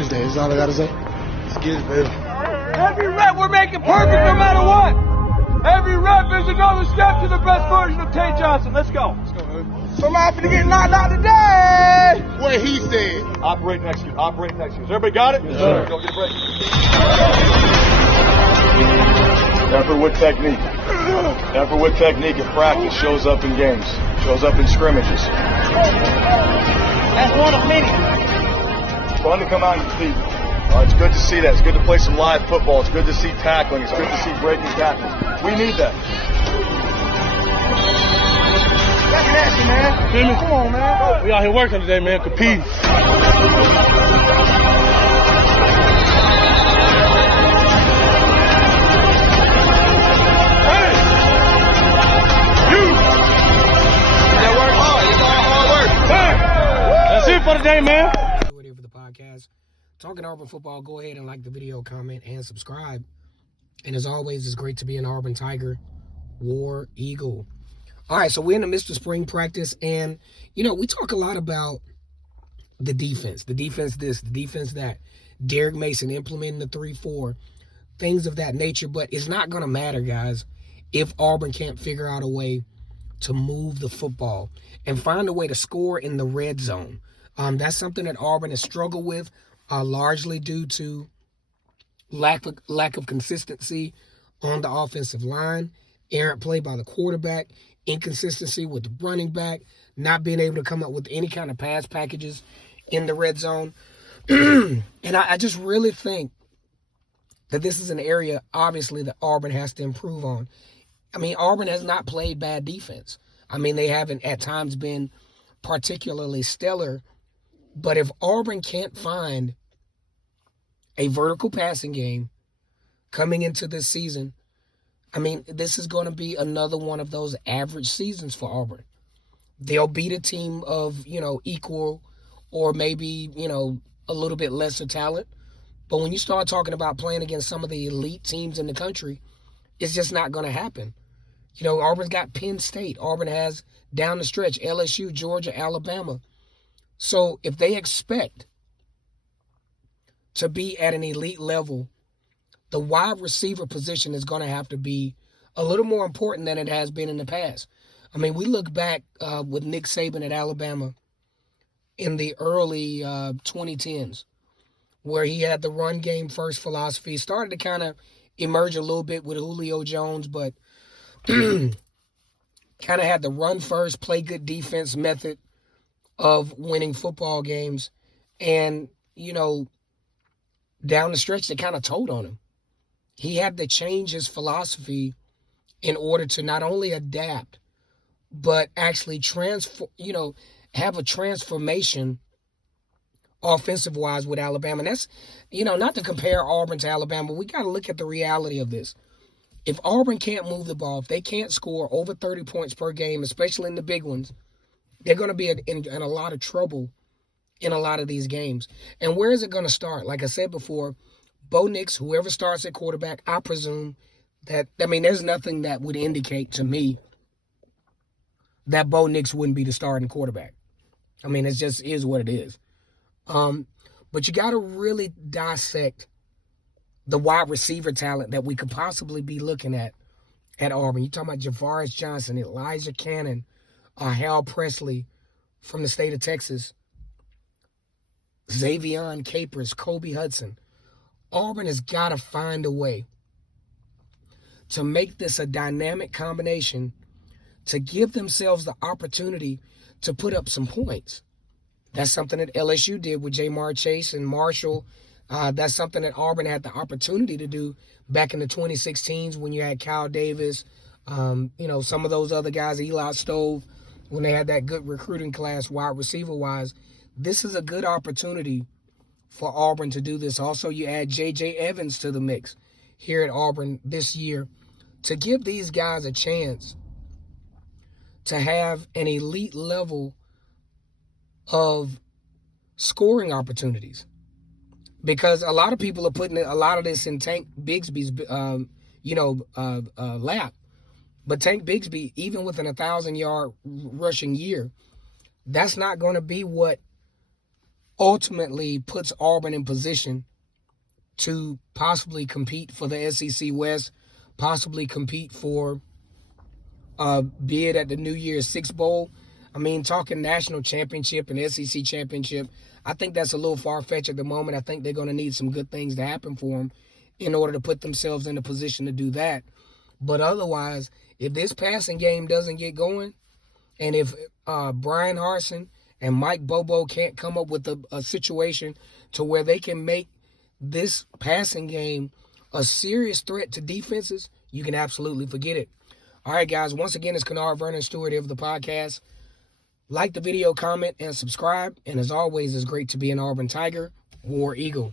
Performance Day. That's all I got to say. Let's get it, baby. Every rep we're making perfect no matter what. Every rep is another step to the best version of Tay Johnson. Let's go. Somebody finna get knocked out today. What he said. Operate next year. Operate next year. Has everybody got it? Yes, sir. Go get a break. Effort with technique. Effort with technique in practice shows up in games. Shows up in scrimmages. That's one of many. Fun to come out and compete. It's good to see that. It's good to play some live football. It's good to see tackling. It's good to see breaking tackles. We need that. That's nasty, man. Come on, man. We out here working today, man. Competing. That's it for today, man. For the podcast, Talking Auburn football. Go ahead and like the video, comment, and subscribe. And as always, it's great to be an Auburn Tiger, War Eagle. All right, so we're in the midst of spring practice, and we talk a lot about the defense this, the defense that. Derek Mason implementing the 3-4, things of that nature. But it's not going to matter, guys, if Auburn can't figure out a way to move the football and find a way to score in the red zone. That's something that Auburn has struggled with, largely due to lack of consistency on the offensive line, errant play by the quarterback, inconsistency with the running back, not being able to come up with any kind of pass packages in the red zone. And I just really think that this is an area, obviously, that Auburn has to improve on. I mean, Auburn has not played bad defense. I mean, they haven't at times been particularly stellar. But if Auburn can't find a vertical passing game coming into this season, I mean, this is going to be another one of those average seasons for Auburn. They'll beat a team of, equal or maybe, a little bit lesser talent. But when you start talking about playing against some of the elite teams in the country, it's just not going to happen. Auburn's got Penn State. Auburn has, down the stretch, LSU, Georgia, Alabama. So if they expect to be at an elite level, the wide receiver position is going to have to be a little more important than it has been in the past. I mean, we look back with Nick Saban at Alabama in the early 2010s, where he had the run game first philosophy. Started to kind of emerge a little bit with Julio Jones, but kind of had the run first, play good defense method of winning football games. And, down the stretch, they kind of told on him. He had to change his philosophy in order to not only adapt, but actually have a transformation offensive-wise with Alabama. And that's, not to compare Auburn to Alabama, we got to look at the reality of this. If Auburn can't move the ball, if they can't score over 30 points per game, especially in the big ones, they're going to be in a lot of trouble in a lot of these games. And where is it going to start? Like I said before, Bo Nix, whoever starts at quarterback, I presume there's nothing that would indicate to me that Bo Nix wouldn't be the starting quarterback. I mean, it just is what it is. But you got to really dissect the wide receiver talent that we could possibly be looking at Auburn. You're talking about Javaris Johnson, Elijah Cannon, Hal Presley from the state of Texas, Xavion Capers, Kobe Hudson. Auburn has got to find a way to make this a dynamic combination to give themselves the opportunity to put up some points. That's something that LSU did with Jamar Chase and Marshall. That's something that Auburn had the opportunity to do back in the 2016s when you had Kyle Davis, some of those other guys, Eli Stove, when they had that good recruiting class wide receiver-wise. This is a good opportunity for Auburn to do this. Also, you add J.J. Evans to the mix here at Auburn this year to give these guys a chance to have an elite level of scoring opportunities. Because a lot of people are putting a lot of this in Tank Bigsby's, lap. But Tank Bigsby, even with an 1,000-yard rushing year, that's not going to be what ultimately puts Auburn in position to possibly compete for the SEC West, possibly compete for a bid at the New Year's Six Bowl. I mean, talking national championship and SEC championship, I think that's a little far-fetched at the moment. I think they're going to need some good things to happen for them in order to put themselves in a position to do that. But otherwise, if this passing game doesn't get going, and if Brian Harsin and Mike Bobo can't come up with a situation to where they can make this passing game a serious threat to defenses, you can absolutely forget it. All right, guys, once again, it's Kennard Vernon, steward of the podcast. Like the video, comment, and subscribe. And as always, it's great to be an Auburn Tiger, War Eagle.